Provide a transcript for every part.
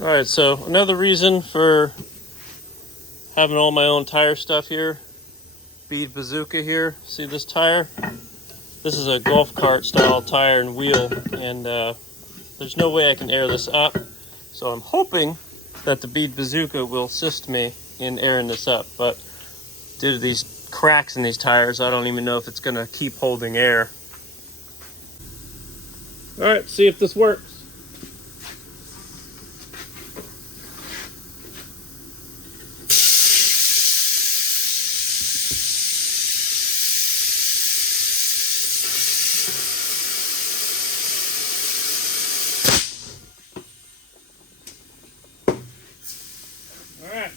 Alright, so another reason for having all my own tire stuff here. Bead bazooka here. See this tire? This is a golf cart style tire and wheel, and there's no way I can air this up. So I'm hoping that the Bead bazooka will assist me in airing this up. But due to these cracks in these tires, I don't even know if it's going to keep holding air. Alright, see if this works. Alright.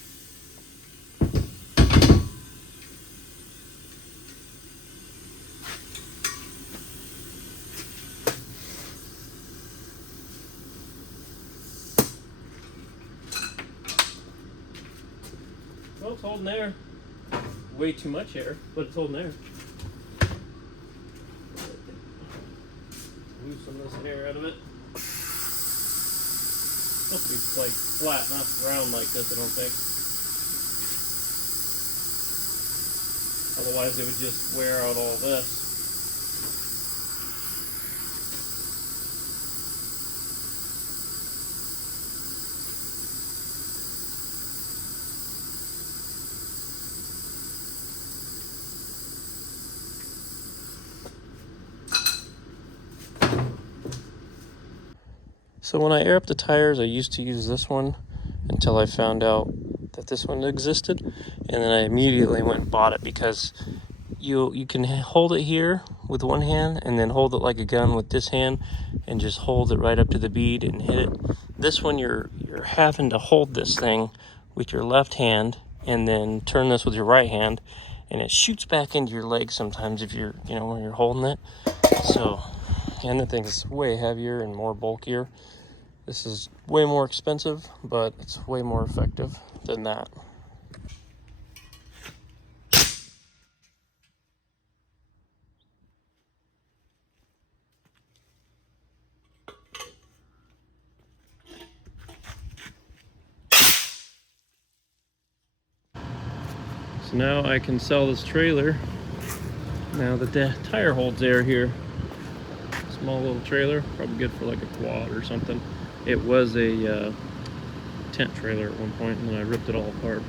Well, it's holding air. Way too much air, but it's holding air. Loosen this air out of it. Supposed to be like flat, not round like this, I don't think. Otherwise it would just wear out all this. So when I air up the tires, I used to use this one until I found out that this one existed, and then I immediately went and bought it because you can hold it here with one hand and then hold it like a gun with this hand and just hold it right up to the bead and hit it. This one you're having to hold this thing with your left hand and then turn this with your right hand, and it shoots back into your leg sometimes if you're when you're holding it. So, and the thing's way heavier and more bulkier. This is way more expensive, but it's way more effective than that. So now I can sell this trailer. Now that the tire holds air here. Small little trailer, probably good for like a quad or something. It was a tent trailer at one point, and then I ripped it all apart.